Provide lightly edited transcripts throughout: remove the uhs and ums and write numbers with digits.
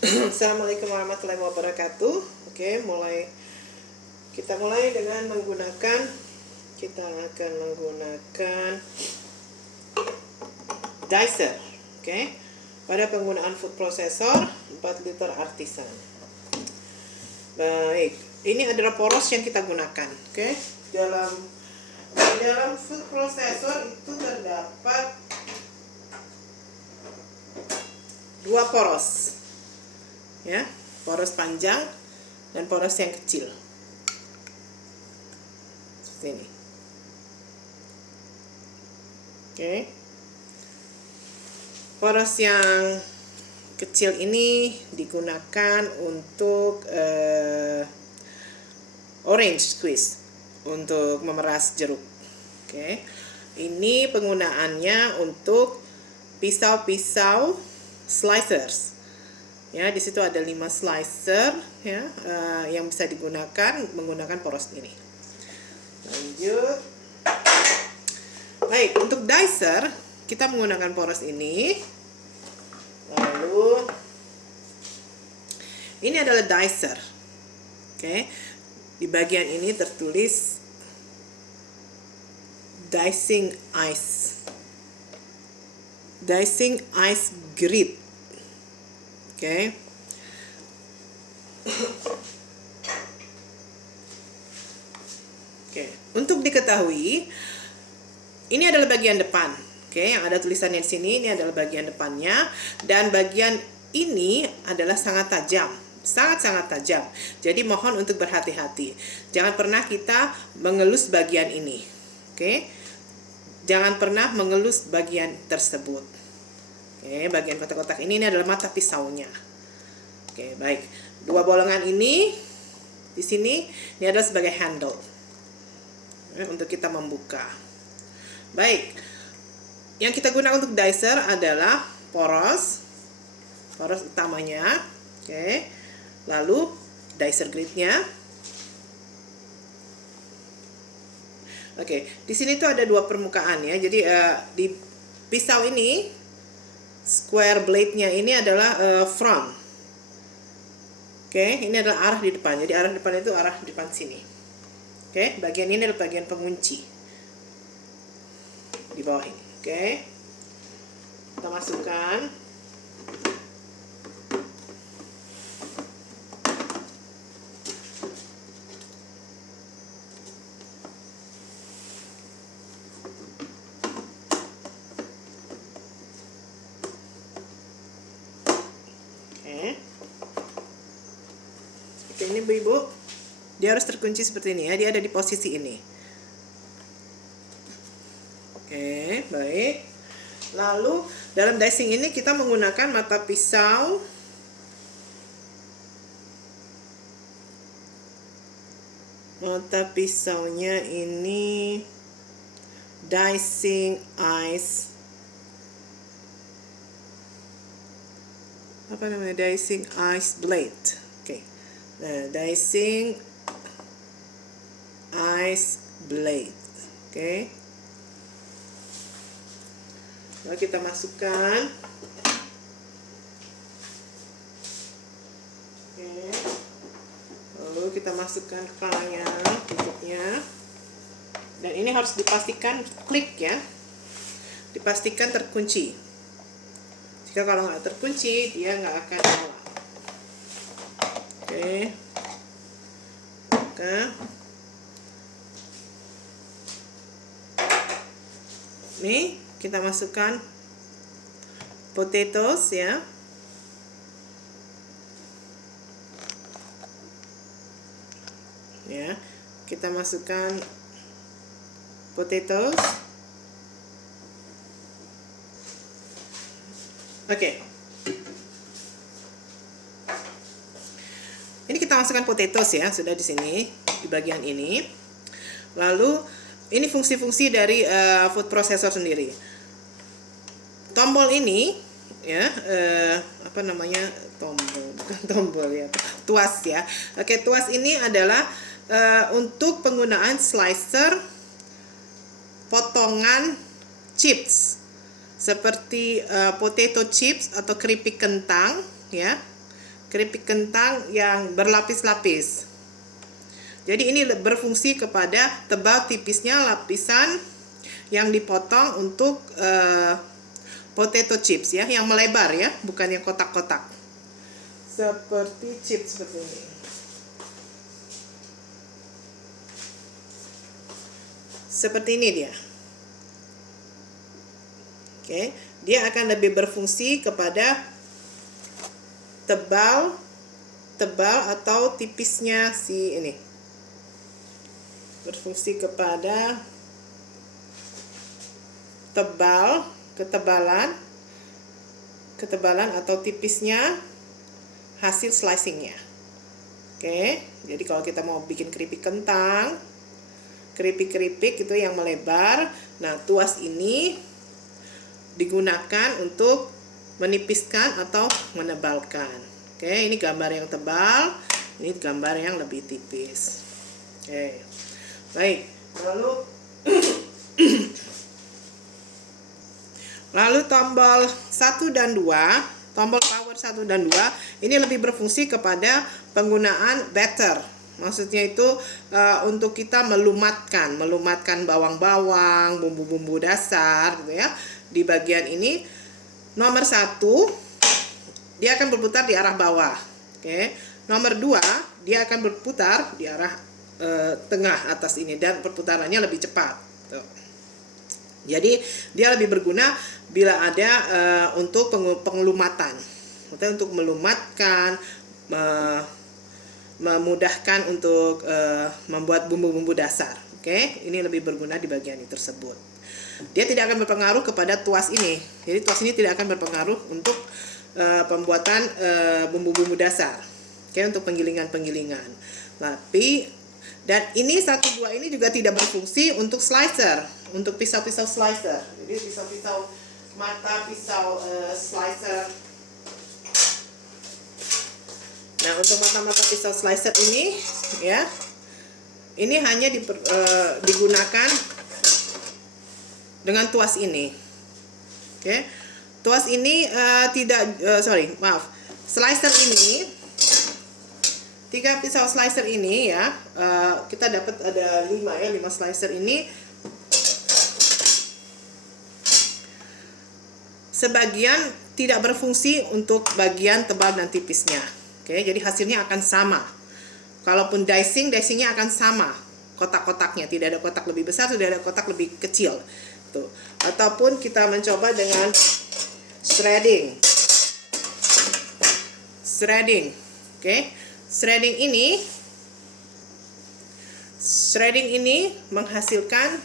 Assalamualaikum warahmatullahi wabarakatuh. Kita mulai dengan kita akan menggunakan dicer. Pada penggunaan food processor 4 liter artisan. Baik, ini adalah poros yang kita gunakan. Di dalam food processor itu terdapat 2 poros. Ya, poros panjang dan poros yang kecil. Seperti ini. Poros yang kecil ini digunakan untuk orange squeeze, untuk memeras jeruk. Ini penggunaannya untuk pisau-pisau slicers. Ya, di situ ada 5 slicer ya, yang bisa digunakan menggunakan poros ini. Lanjut. Baik, untuk dicer kita menggunakan poros ini. Lalu ini adalah dicer. Di bagian ini tertulis dicing ice grid. Untuk diketahui, ini adalah bagian depan. Yang ada tulisannya di sini, ini adalah bagian depannya, dan bagian ini adalah sangat tajam, sangat-sangat tajam. Jadi mohon untuk berhati-hati. Jangan pernah kita mengelus bagian ini. Jangan pernah mengelus bagian tersebut. Bagian kotak-kotak ini adalah mata pisaunya. Baik. 2 bolongan ini di sini ini adalah sebagai handle untuk kita membuka. Baik. Yang kita gunakan untuk dicer adalah poros utamanya. Lalu dicer gridnya. Di sini tuh ada 2 permukaan ya. Jadi di pisau ini square blade-nya ini adalah front. Ini adalah arah di depan. Jadi arah depan itu arah depan sini. Bagian ini adalah bagian pengunci di bawah ini. Kita masukkan. Seperti ini Bu-ibu. Dia harus terkunci seperti ini ya. Dia ada di posisi ini. Baik. Lalu dalam dicing ini kita menggunakan mata pisau pisaunya ini dicing ice dicing ice blade. Nah, dicing ice blade. Lalu kita masukkan. Lalu kita masukkan kepalanya, tutupnya. Dan ini harus dipastikan klik ya. Dipastikan terkunci. Jika kalau nggak terkunci, dia nggak akan nyala. Nih, kita masukkan potatoes ya. Kita masukkan potatoes. Ini kita masukkan potatoes ya, sudah di sini di bagian ini. Lalu ini fungsi-fungsi dari food processor sendiri. Tombol ini ya, tombol ya, tuas ya. Tuas ini adalah untuk penggunaan slicer potongan chips seperti potato chips atau keripik kentang ya. keripik kentang yang berlapis-lapis. Jadi ini berfungsi kepada tebal tipisnya lapisan yang dipotong untuk potato chips ya, yang melebar ya, bukan yang kotak-kotak. Seperti chips seperti ini. Seperti ini dia. Oke, dia akan lebih berfungsi kepada tebal atau tipisnya si ini. Berfungsi kepada ketebalan atau tipisnya hasil slicingnya. Oke, jadi kalau kita mau bikin keripik kentang, keripik itu yang melebar, nah tuas ini digunakan untuk menipiskan atau menebalkan. Oke, ini gambar yang tebal, ini gambar yang lebih tipis. Oke, baik, lalu tombol 1 dan 2, tombol power 1 dan 2 ini lebih berfungsi kepada penggunaan batter. Maksudnya itu untuk kita melumatkan bawang-bawang, bumbu-bumbu dasar gitu ya. Di bagian ini nomor 1 dia akan berputar di arah bawah. Oke. Nomor 2 dia akan berputar di arah tengah atas ini dan perputarannya lebih cepat. Tuh. Jadi dia lebih berguna bila ada untuk pengelumatan, untuk melumatkan, memudahkan untuk membuat bumbu-bumbu dasar. Oke, ini lebih berguna di bagian ini tersebut. Dia tidak akan berpengaruh kepada tuas ini. Jadi tuas ini tidak akan berpengaruh untuk pembuatan bumbu-bumbu dasar. Oke, untuk penggilingan. Tapi dan ini 1-2 ini juga tidak berfungsi untuk slicer, untuk pisau-pisau slicer. Jadi pisau-pisau mata pisau slicer. Nah, untuk mata-mata pisau slicer ini ya, ini hanya digunakan dengan tuas ini. Oke. Tuas ini slicer ini, 3 pisau slicer ini ya, kita dapat ada 5 slicer ini. Sebagian tidak berfungsi untuk bagian tebal dan tipisnya. Oke, jadi hasilnya akan sama. Kalaupun dicingnya akan sama. Kotak-kotaknya tidak ada kotak lebih besar, tidak ada kotak lebih kecil. Tuh. Ataupun kita mencoba dengan shredding. Oke. Shredding ini menghasilkan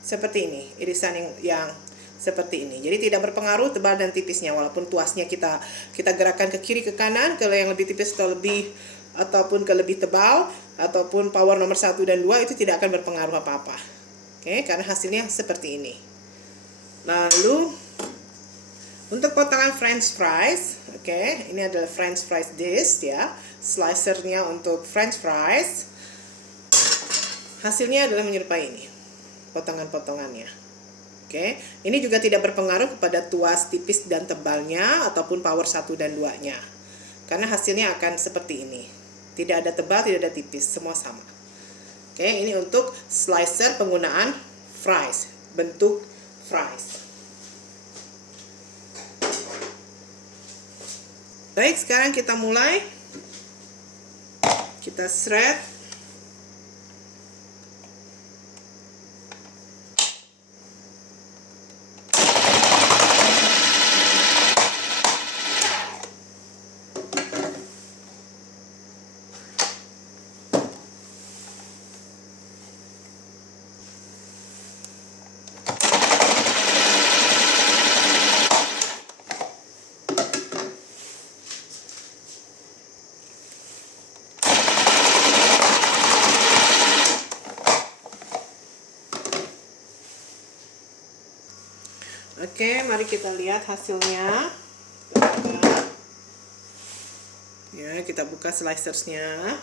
seperti ini, irisan yang seperti ini. Jadi tidak berpengaruh tebal dan tipisnya, walaupun tuasnya kita gerakkan ke kiri ke kanan, ke yang lebih tipis ataupun ke lebih tebal, ataupun power nomor 1 dan 2 itu tidak akan berpengaruh apa-apa. Oke, karena hasilnya seperti ini. Lalu untuk potongan french fries, oke, ini adalah french fries dish ya. Slicernya untuk french fries. Hasilnya adalah menyerupai ini. Potongan-potongannya. Oke, ini juga tidak berpengaruh kepada tuas tipis dan tebalnya ataupun power 1 dan 2-nya. Karena hasilnya akan seperti ini. Tidak ada tebal, tidak ada tipis, semua sama. Oke, ini untuk slicer penggunaan fries, bentuk fries. Baik, sekarang kita mulai. Kita shred. Oke, mari kita lihat hasilnya. Ya, kita buka slicersnya.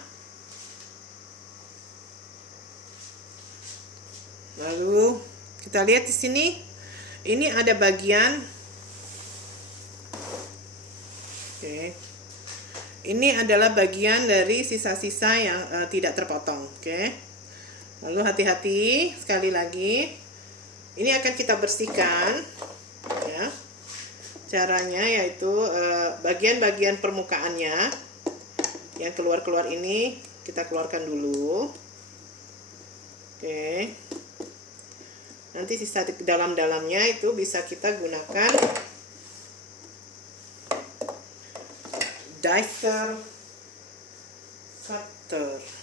Lalu kita lihat di sini, ini ada bagian. Oke. Ini adalah bagian dari sisa-sisa yang tidak terpotong. Oke. Lalu hati-hati sekali lagi. Ini akan kita bersihkan, ya. Caranya yaitu bagian-bagian permukaannya yang keluar-keluar ini kita keluarkan dulu. Oke. Nanti sisa di dalam-dalamnya itu bisa kita gunakan dicer cutter.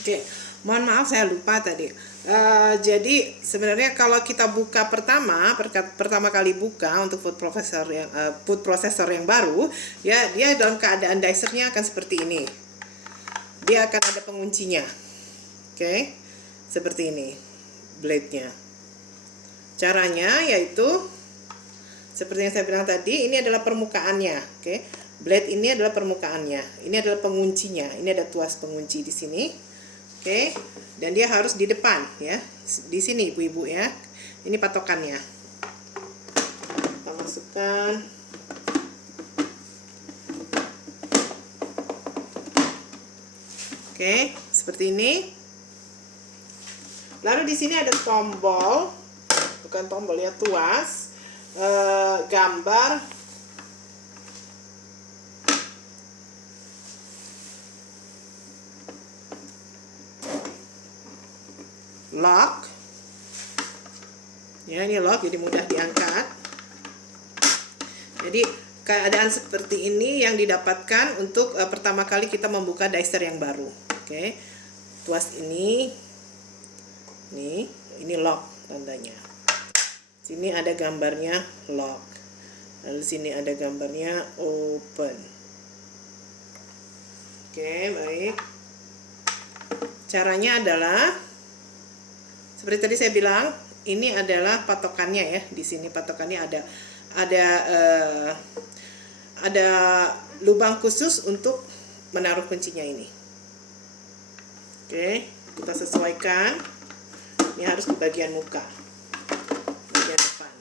Oke, mohon maaf saya lupa tadi. Jadi sebenarnya kalau kita buka pertama kali buka untuk food processor yang baru, ya dia dalam keadaan dicernya akan seperti ini. Dia akan ada penguncinya. Oke, seperti ini blade-nya. Caranya yaitu seperti yang saya bilang tadi, ini adalah permukaannya. Oke, blade ini adalah permukaannya. Ini adalah penguncinya. Ini ada tuas pengunci di sini. Oke, dan dia harus di depan, ya, di sini ibu-ibu, ya. Ini patokannya. Kita masukkan. Oke, seperti ini. Lalu di sini ada tombol, bukan tombol ya, tuas, gambar lock, ya, ini lock, jadi mudah diangkat. Jadi keadaan seperti ini yang didapatkan untuk pertama kali kita membuka dicer yang baru. Oke, tuas ini lock tandanya. Sini ada gambarnya lock, lalu sini ada gambarnya open. Oke, baik. Caranya adalah seperti tadi saya bilang, ini adalah patokannya, ya. Di sini patokannya ada lubang khusus untuk menaruh kuncinya ini. Oke, kita sesuaikan. Ini harus ke bagian muka, bagian depan.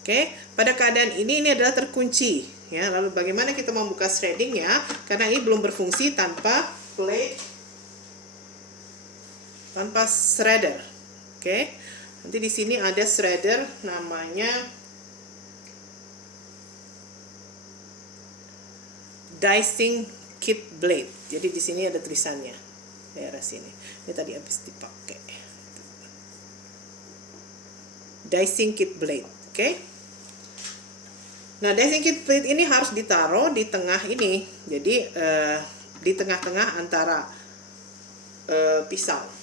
Oke, pada keadaan ini adalah terkunci, ya. Lalu bagaimana kita membuka shreddingnya? Karena ini belum berfungsi tanpa plate, tanpa shredder. Oke, nanti di sini ada shredder namanya dicing kit blade. Jadi di sini ada tulisannya daerah sini. Ini tadi habis dipakai. Dicing kit blade. Oke. Nah, dicing kit blade ini harus ditaruh di tengah ini. Jadi di tengah-tengah antara pisau.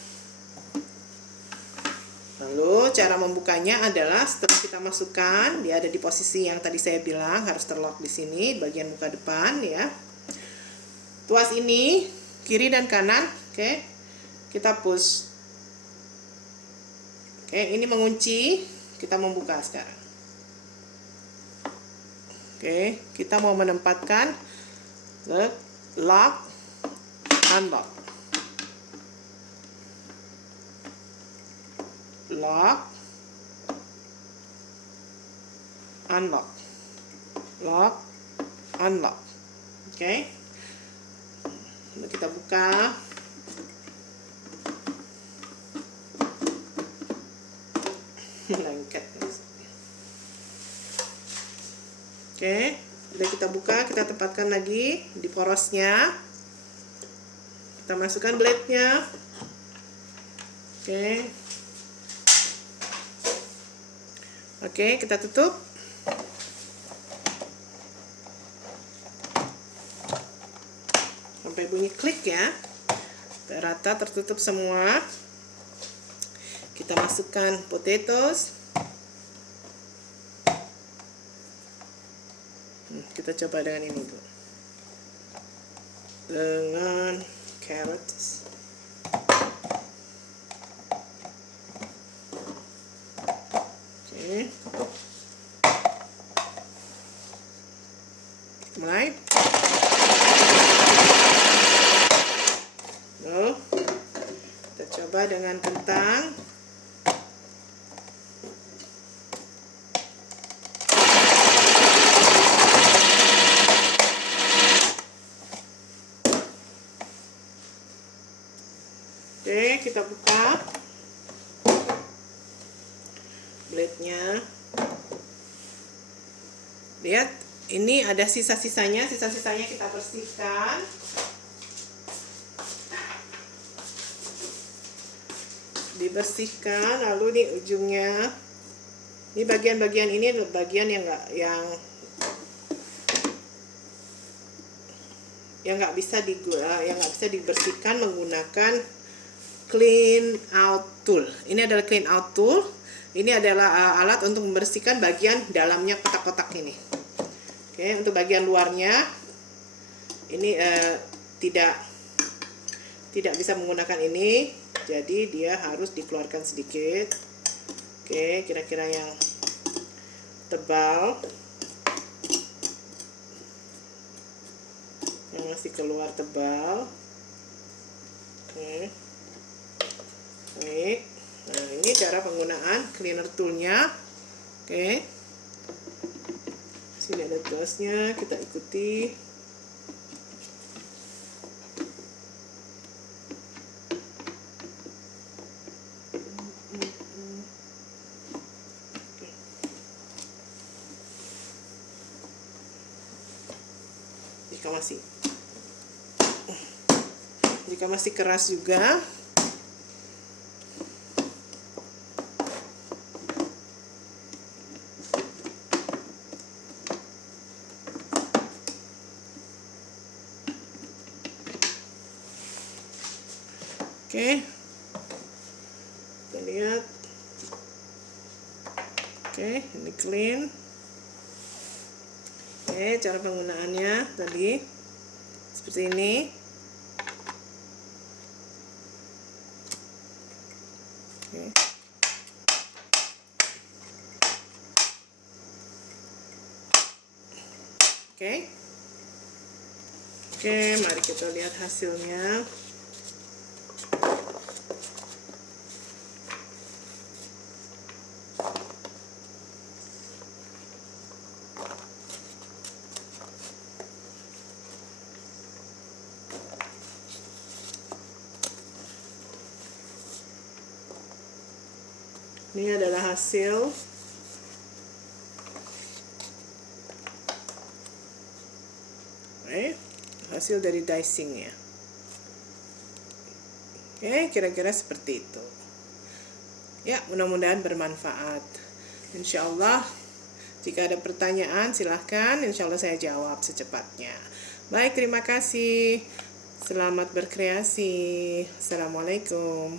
Lalu cara membukanya adalah setelah kita masukkan, dia ada di posisi yang tadi saya bilang harus terlock di sini, bagian muka depan, ya. Tuas ini kiri dan kanan, oke. Kita push. Oke, ini mengunci, kita membuka sekarang. Oke, kita mau menempatkan lock, unlock. Lock, unlock, lock, unlock. Oke. Lalu kita buka. Lengket. Oke, udah kita buka, kita tempatkan lagi di porosnya. Kita masukkan blade-nya. Oke. Oke, kita tutup. Sampai bunyi klik, ya. Sampai rata, tertutup semua. Kita masukkan potatoes. Kita coba dengan ini dulu. Dengan carrots. Oke. mulai. Loh, kita coba dengan kentang. Oke, kita buka blade-nya. Lihat, ini ada sisa-sisanya kita bersihkan. Dibersihkan, lalu nih ujungnya. Ini bagian-bagian ini adalah bagian yang nggak bisa dibersihkan menggunakan clean out tool. Ini adalah clean out tool. Ini adalah alat untuk membersihkan bagian dalamnya kotak-kotak ini. Oke, untuk bagian luarnya ini tidak bisa menggunakan ini, jadi dia harus dikeluarkan sedikit. Oke, kira-kira yang tebal, yang masih keluar tebal. Oke, baik. Nah, ini cara penggunaan cleaner toolnya. Oke, sini ada tuasnya, kita ikuti. Jika masih keras juga, oke, kita lihat. Oke, ini clean. Oke, cara penggunaannya tadi seperti ini. Oke, mari kita lihat hasilnya. Ini adalah hasil hasil dari dicingnya. Oke, kira-kira seperti itu. Ya, mudah-mudahan bermanfaat. Insya Allah, jika ada pertanyaan silahkan, insya Allah saya jawab secepatnya. Baik, terima kasih. Selamat berkreasi. Assalamualaikum.